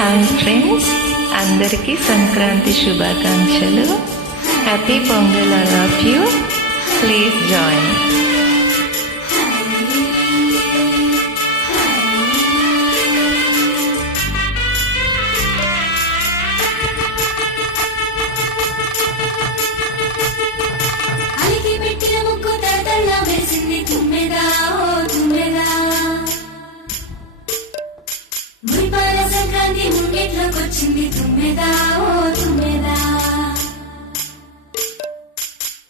Hi friends, అందరికీ సంక్రాంతి శుభాకాంక్షలు. Happy Pongal. I love you. Please join. Sankranti ముంగిట్లోకొచ్చింది తుమ్మెదా, ఓ తుమ్మెదా.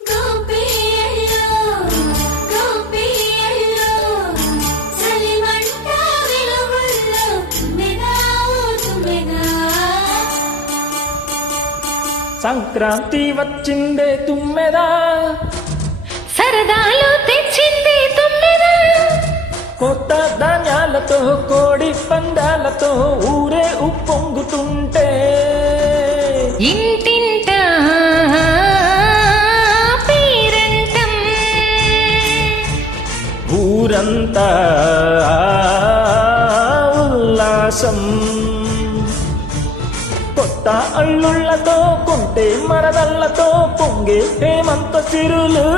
గోపియల్లో గోపియల్లో చలిమంట వెలుగుల్లో తుమ్మెదా, ఓ తుమ్మెదా. సంక్రాంతి వచ్చిందే తుమ్మెదా, సరదాలు తెచ్చింది తుమ్మెదా. కొత్త ధాన్యాలతో కోడి పందాలతో ఊరే ఉప్పొంగుతుంటే ఇంటింట పేరంటం, ఊరంతా ఉల్లాసం. కొత్త అల్లుళ్ళతో కొంటే మరదళ్ళతో పొంగే హేమంత సిరులు.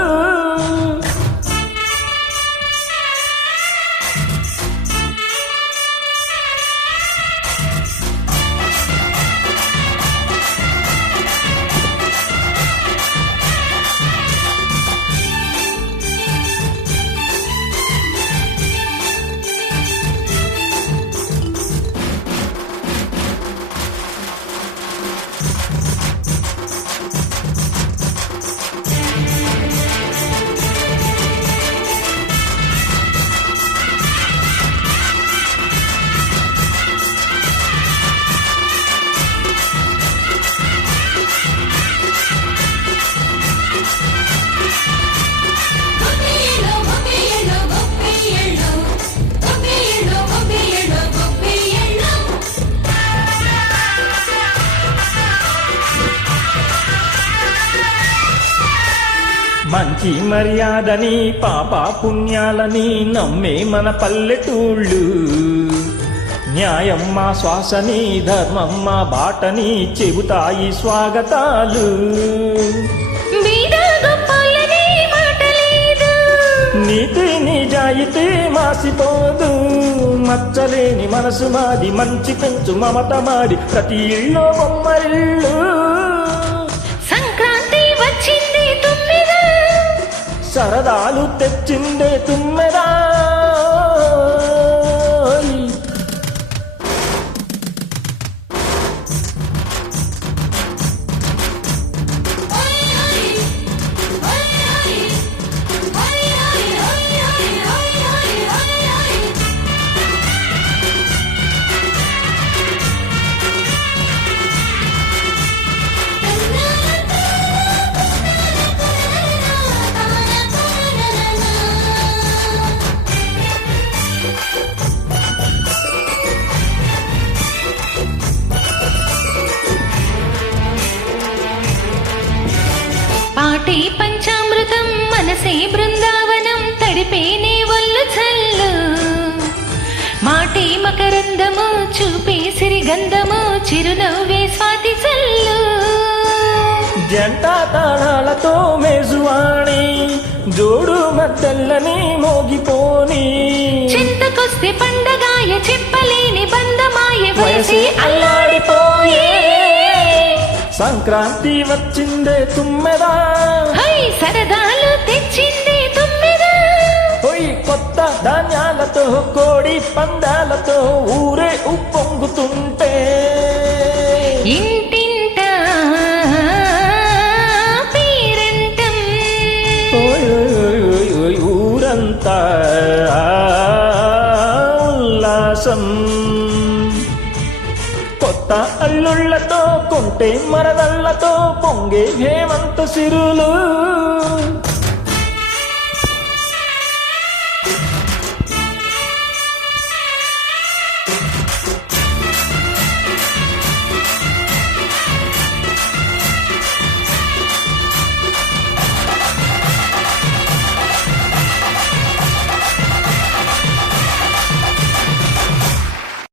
మంచి మర్యాదని పాప పుణ్యాలని నమ్మే మన పల్లెటూళ్ళు. న్యాయం మా శ్వాసని, ధర్మం మా బాటని చెబుతాయి స్వాగతాలు. నీతి నిజాయితీ మాసిపోదు, మచ్చలేని మనసు మాది, మంచి పెంచు మమత మాడి ప్రతి ఇళ్ళో బొమ్మరిళ్ళు. సంక్రాంతి వచ్చింది తుమ్మెదా, సరదాలు తెచ్చిందే తుమ్మెదా. పాటే పంచామృతం, మనసే బృందావనం, తడిపేనే ఒళ్ళు చల్లు. మాటే మకరందము, చూపే సిరిగంధము, చిరునవ్వే స్వాతి చల్లు. జంట తాళాలతో మేజువాణి, జోడు మద్దల్లని మోగిపోని, చింతకొస్తే పండగాయ, చెప్పలేని బంధమాయ, వయసే అల్లాడిపోయే. సంక్రాంతి వచ్చిందే తుమ్మెదా, హై సరదాలు తెచ్చింది తుమ్మెదా. హొయ్ కొత్త ధాన్యాలతో కోడి పందాలతో ఊరే ఉప్పొంగుతుంటే ఇంటింట పేరంటం, ఊరంతా ఉల్లాసం. కొత్త అల్లుళ్ళతో కొంటే మరదళ్ళతో పొంగే హేమంత సిరులు.